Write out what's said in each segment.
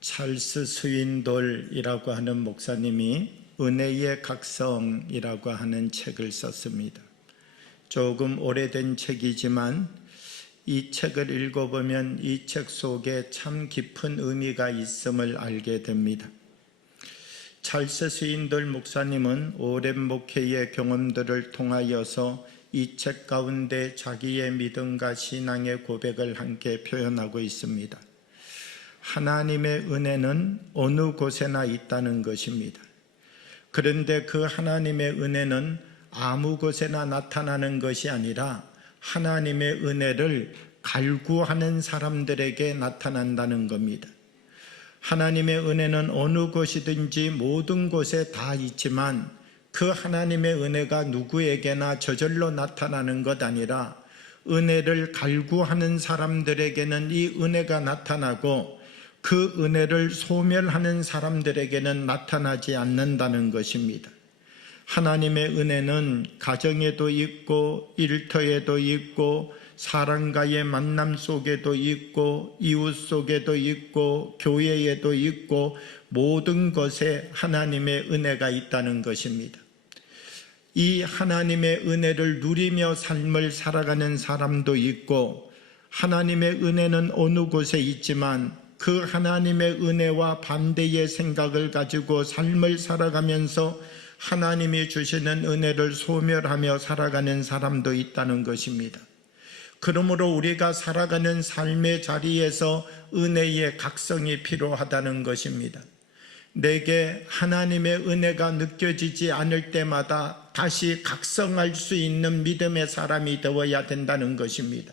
찰스 스윈돌이라고 하는 목사님이 은혜의 각성이라고 하는 책을 썼습니다. 조금 오래된 책이지만 이 책을 읽어보면 이 책 속에 참 깊은 의미가 있음을 알게 됩니다. 찰스 스윈돌 목사님은 오랜 목회의 경험들을 통하여서 이 책 가운데 자기의 믿음과 신앙의 고백을 함께 표현하고 있습니다. 하나님의 은혜는 어느 곳에나 있다는 것입니다. 그런데 그 하나님의 은혜는 아무 곳에나 나타나는 것이 아니라 하나님의 은혜를 갈구하는 사람들에게 나타난다는 겁니다. 하나님의 은혜는 어느 곳이든지 모든 곳에 다 있지만 그 하나님의 은혜가 누구에게나 저절로 나타나는 것 아니라 은혜를 갈구하는 사람들에게는 이 은혜가 나타나고 그 은혜를 소멸하는 사람들에게는 나타나지 않는다는 것입니다. 하나님의 은혜는 가정에도 있고 일터에도 있고 사람과의 만남 속에도 있고 이웃 속에도 있고 교회에도 있고 모든 것에 하나님의 은혜가 있다는 것입니다. 이 하나님의 은혜를 누리며 삶을 살아가는 사람도 있고 하나님의 은혜는 어느 곳에 있지만 그 하나님의 은혜와 반대의 생각을 가지고 삶을 살아가면서 하나님이 주시는 은혜를 소멸하며 살아가는 사람도 있다는 것입니다. 그러므로 우리가 살아가는 삶의 자리에서 은혜의 각성이 필요하다는 것입니다. 내게 하나님의 은혜가 느껴지지 않을 때마다 다시 각성할 수 있는 믿음의 사람이 되어야 된다는 것입니다.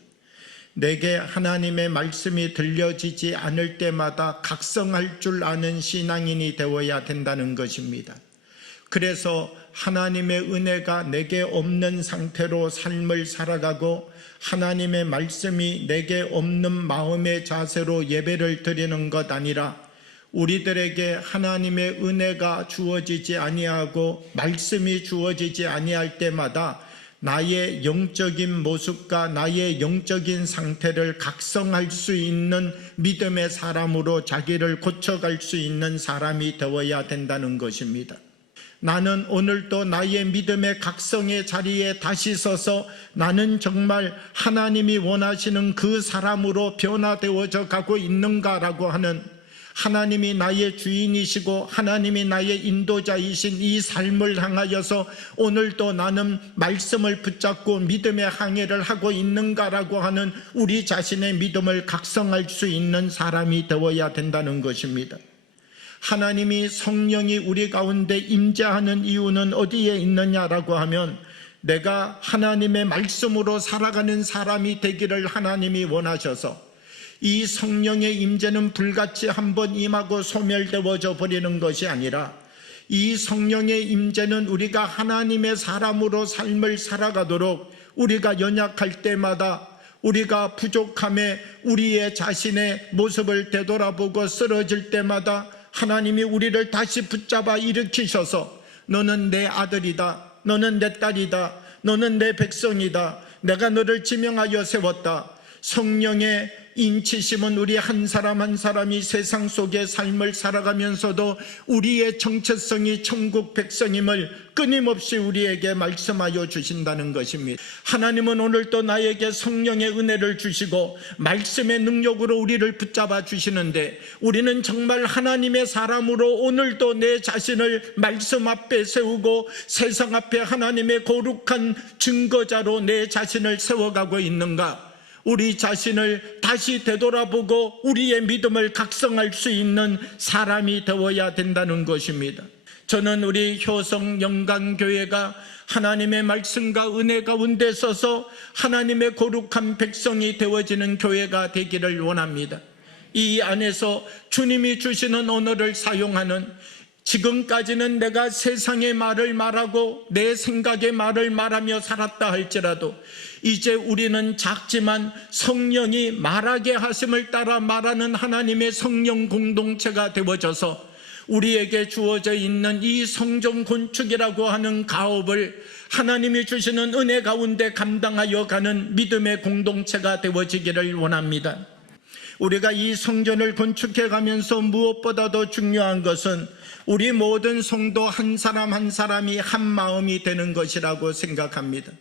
내게 하나님의 말씀이 들려지지 않을 때마다 각성할 줄 아는 신앙인이 되어야 된다는 것입니다. 그래서 하나님의 은혜가 내게 없는 상태로 삶을 살아가고 하나님의 말씀이 내게 없는 마음의 자세로 예배를 드리는 것 아니라 우리들에게 하나님의 은혜가 주어지지 아니하고 말씀이 주어지지 아니할 때마다 나의 영적인 모습과 나의 영적인 상태를 각성할 수 있는 믿음의 사람으로 자기를 고쳐갈 수 있는 사람이 되어야 된다는 것입니다. 나는 오늘도 나의 믿음의 각성의 자리에 다시 서서 나는 정말 하나님이 원하시는 그 사람으로 변화되어져 가고 있는가라고 하는 하나님이 나의 주인이시고 하나님이 나의 인도자이신 이 삶을 향하여서 오늘도 나는 말씀을 붙잡고 믿음의 항해를 하고 있는가라고 하는 우리 자신의 믿음을 각성할 수 있는 사람이 되어야 된다는 것입니다. 하나님이 성령이 우리 가운데 임재하는 이유는 어디에 있느냐라고 하면 내가 하나님의 말씀으로 살아가는 사람이 되기를 하나님이 원하셔서 이 성령의 임재는 불같이 한번 임하고 소멸되어져 버리는 것이 아니라 이 성령의 임재는 우리가 하나님의 사람으로 삶을 살아가도록 우리가 연약할 때마다 우리가 부족함에 우리의 자신의 모습을 되돌아보고 쓰러질 때마다 하나님이 우리를 다시 붙잡아 일으키셔서 너는 내 아들이다, 너는 내 딸이다, 너는 내 백성이다, 내가 너를 지명하여 세웠다. 성령의 인치심은 우리 한 사람 한 사람이 세상 속의 삶을 살아가면서도 우리의 정체성이 천국 백성임을 끊임없이 우리에게 말씀하여 주신다는 것입니다. 하나님은 오늘도 나에게 성령의 은혜를 주시고 말씀의 능력으로 우리를 붙잡아 주시는데 우리는 정말 하나님의 사람으로 오늘도 내 자신을 말씀 앞에 세우고 세상 앞에 하나님의 거룩한 증거자로 내 자신을 세워가고 있는가? 우리 자신을 다시 되돌아보고 우리의 믿음을 각성할 수 있는 사람이 되어야 된다는 것입니다. 저는 우리 효성 영광교회가 하나님의 말씀과 은혜 가운데 서서 하나님의 거룩한 백성이 되어지는 교회가 되기를 원합니다. 이 안에서 주님이 주시는 언어를 사용하는 지금까지는 내가 세상의 말을 말하고 내 생각의 말을 말하며 살았다 할지라도 이제 우리는 작지만 성령이 말하게 하심을 따라 말하는 하나님의 성령 공동체가 되어져서 우리에게 주어져 있는 이 성전 건축이라고 하는 가업을 하나님이 주시는 은혜 가운데 감당하여 가는 믿음의 공동체가 되어지기를 원합니다. 우리가 이 성전을 건축해 가면서 무엇보다도 중요한 것은 우리 모든 성도 한 사람 한 사람이 한 마음이 되는 것이라고 생각합니다.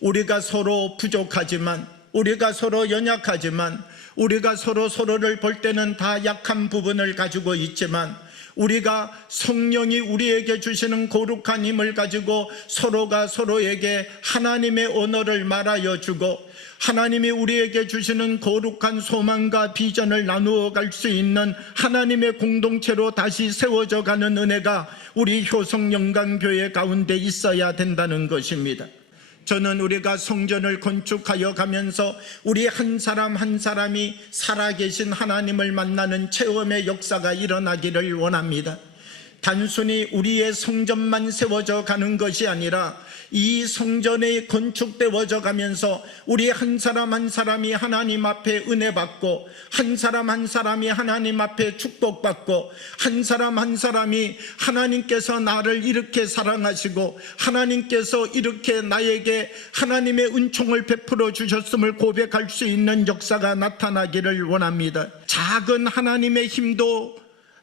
우리가 서로 부족하지만, 우리가 서로 연약하지만, 우리가 서로를 볼 때는 다 약한 부분을 가지고 있지만, 우리가 성령이 우리에게 주시는 거룩한 힘을 가지고 서로가 서로에게 하나님의 언어를 말하여 주고, 하나님이 우리에게 주시는 거룩한 소망과 비전을 나누어 갈 수 있는 하나님의 공동체로 다시 세워져 가는 은혜가 우리 효성영광교회 가운데 있어야 된다는 것입니다. 저는 우리가 성전을 건축하여 가면서 우리 한 사람 한 사람이 살아계신 하나님을 만나는 체험의 역사가 일어나기를 원합니다. 단순히 우리의 성전만 세워져 가는 것이 아니라 이 성전이 건축되어져 가면서 우리 한 사람 한 사람이 하나님 앞에 은혜 받고, 한 사람 한 사람이 하나님 앞에 축복받고, 한 사람 한 사람이 하나님께서 나를 이렇게 사랑하시고 하나님께서 이렇게 나에게 하나님의 은총을 베풀어 주셨음을 고백할 수 있는 역사가 나타나기를 원합니다. 작은 하나님의 힘도,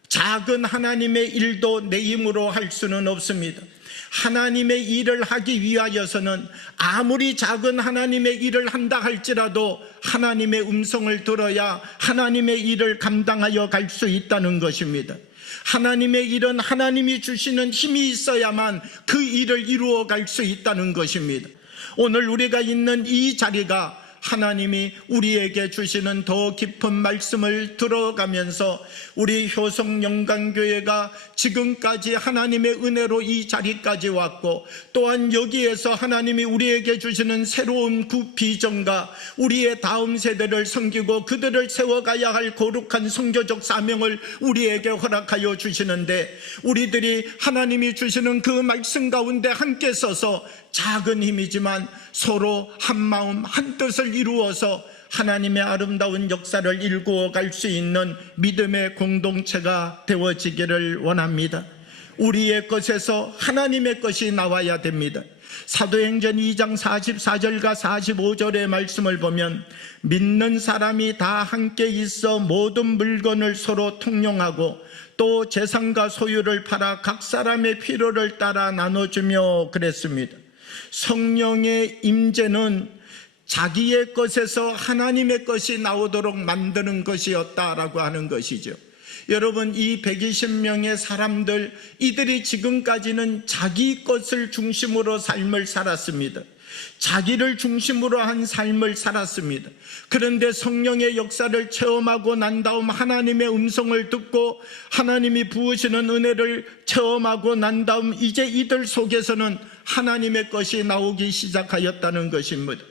작은 하나님의 일도 내 힘으로 할 수는 없습니다. 하나님의 일을 하기 위하여서는 아무리 작은 하나님의 일을 한다 할지라도 하나님의 음성을 들어야 하나님의 일을 감당하여 갈 수 있다는 것입니다. 하나님의 일은 하나님이 주시는 힘이 있어야만 그 일을 이루어 갈 수 있다는 것입니다. 오늘 우리가 있는 이 자리가 하나님이 우리에게 주시는 더 깊은 말씀을 들어가면서 우리 효성영광교회가 지금까지 하나님의 은혜로 이 자리까지 왔고, 또한 여기에서 하나님이 우리에게 주시는 새로운 그 비전과 우리의 다음 세대를 섬기고 그들을 세워가야 할 거룩한 선교적 사명을 우리에게 허락하여 주시는데, 우리들이 하나님이 주시는 그 말씀 가운데 함께 서서 작은 힘이지만 서로 한 마음 한 뜻을 이루어서 하나님의 아름다운 역사를 일구어 갈 수 있는 믿음의 공동체가 되어지기를 원합니다. 우리의 것에서 하나님의 것이 나와야 됩니다. 사도행전 2장 44절과 45절의 말씀을 보면, 믿는 사람이 다 함께 있어 모든 물건을 서로 통용하고 또 재산과 소유를 팔아 각 사람의 필요를 따라 나눠주며 그랬습니다. 성령의 임재는 자기의 것에서 하나님의 것이 나오도록 만드는 것이었다라고 하는 것이죠. 여러분, 이 120명의 사람들, 이들이 지금까지는 자기 것을 중심으로 삶을 살았습니다. 자기를 중심으로 한 삶을 살았습니다. 그런데 성령의 역사를 체험하고 난 다음 하나님의 음성을 듣고 하나님이 부으시는 은혜를 체험하고 난 다음 이제 이들 속에서는 하나님의 것이 나오기 시작하였다는 것입니다.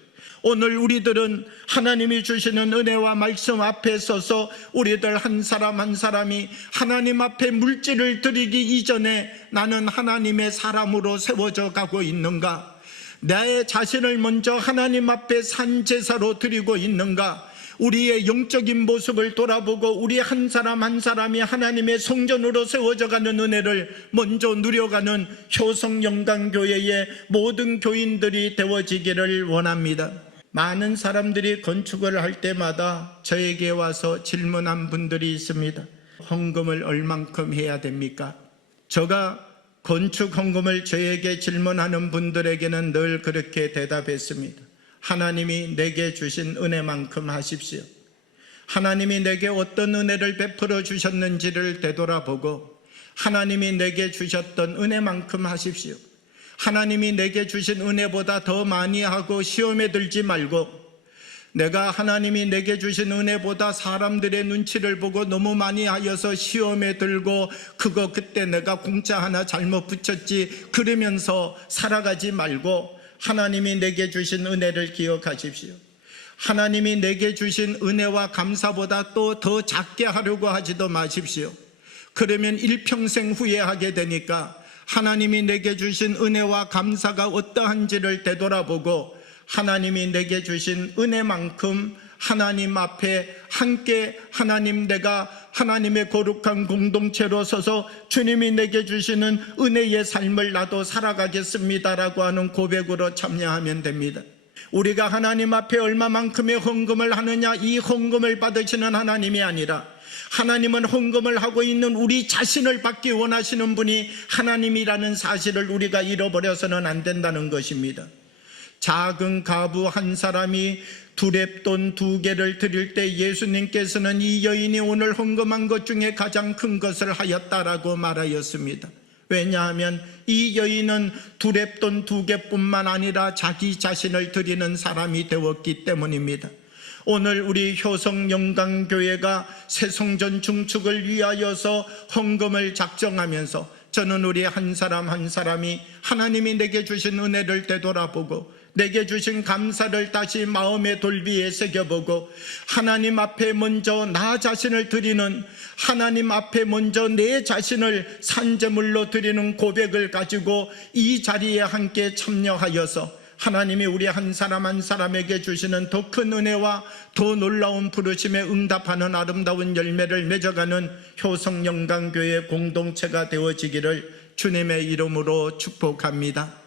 오늘 우리들은 하나님이 주시는 은혜와 말씀 앞에 서서 우리들 한 사람 한 사람이 하나님 앞에 물질을 드리기 이전에 나는 하나님의 사람으로 세워져 가고 있는가? 내 자신을 먼저 하나님 앞에 산제사로 드리고 있는가? 우리의 영적인 모습을 돌아보고 우리 한 사람 한 사람이 하나님의 성전으로 세워져 가는 은혜를 먼저 누려가는 효성영광교회의 모든 교인들이 되어지기를 원합니다. 많은 사람들이 건축을 할 때마다 저에게 와서 질문한 분들이 있습니다. 헌금을 얼만큼 해야 됩니까? 제가 건축 헌금을 저에게 질문하는 분들에게는 늘 그렇게 대답했습니다. 하나님이 내게 주신 은혜만큼 하십시오. 하나님이 내게 어떤 은혜를 베풀어 주셨는지를 되돌아보고 하나님이 내게 주셨던 은혜만큼 하십시오. 하나님이 내게 주신 은혜보다 더 많이 하고 시험에 들지 말고, 내가 하나님이 내게 주신 은혜보다 사람들의 눈치를 보고 너무 많이 하여서 시험에 들고 그때 내가 공짜 하나 잘못 붙였지 그러면서 살아가지 말고 하나님이 내게 주신 은혜를 기억하십시오. 하나님이 내게 주신 은혜와 감사보다 또 더 작게 하려고 하지도 마십시오. 그러면 일평생 후회하게 되니까 하나님이 내게 주신 은혜와 감사가 어떠한지를 되돌아보고 하나님이 내게 주신 은혜만큼 하나님 앞에 함께 내가 하나님의 거룩한 공동체로 서서 주님이 내게 주시는 은혜의 삶을 나도 살아가겠습니다라고 하는 고백으로 참여하면 됩니다. 우리가 하나님 앞에 얼마만큼의 헌금을 하느냐, 이 헌금을 받으시는 하나님이 아니라 하나님은 헌금을 하고 있는 우리 자신을 받기 원하시는 분이 하나님이라는 사실을 우리가 잃어버려서는 안 된다는 것입니다. 작은 과부 한 사람이 두렙돈 2개를 드릴 때 예수님께서는 이 여인이 오늘 헌금한 것 중에 가장 큰 것을 하였다라고 말하였습니다. 왜냐하면 이 여인은 두렙돈 2개뿐만 아니라 자기 자신을 드리는 사람이 되었기 때문입니다. 오늘 우리 효성영광교회가 새성전 중축을 위하여서 헌금을 작정하면서 저는 우리 한 사람 한 사람이 하나님이 내게 주신 은혜를 되돌아보고 내게 주신 감사를 다시 마음의 돌비에 새겨보고 하나님 앞에 먼저 나 자신을 드리는, 하나님 앞에 먼저 내 자신을 산제물로 드리는 고백을 가지고 이 자리에 함께 참여하여서 하나님이 우리 한 사람 한 사람에게 주시는 더 큰 은혜와 더 놀라운 부르심에 응답하는 아름다운 열매를 맺어가는 효성영광교회 공동체가 되어지기를 주님의 이름으로 축복합니다.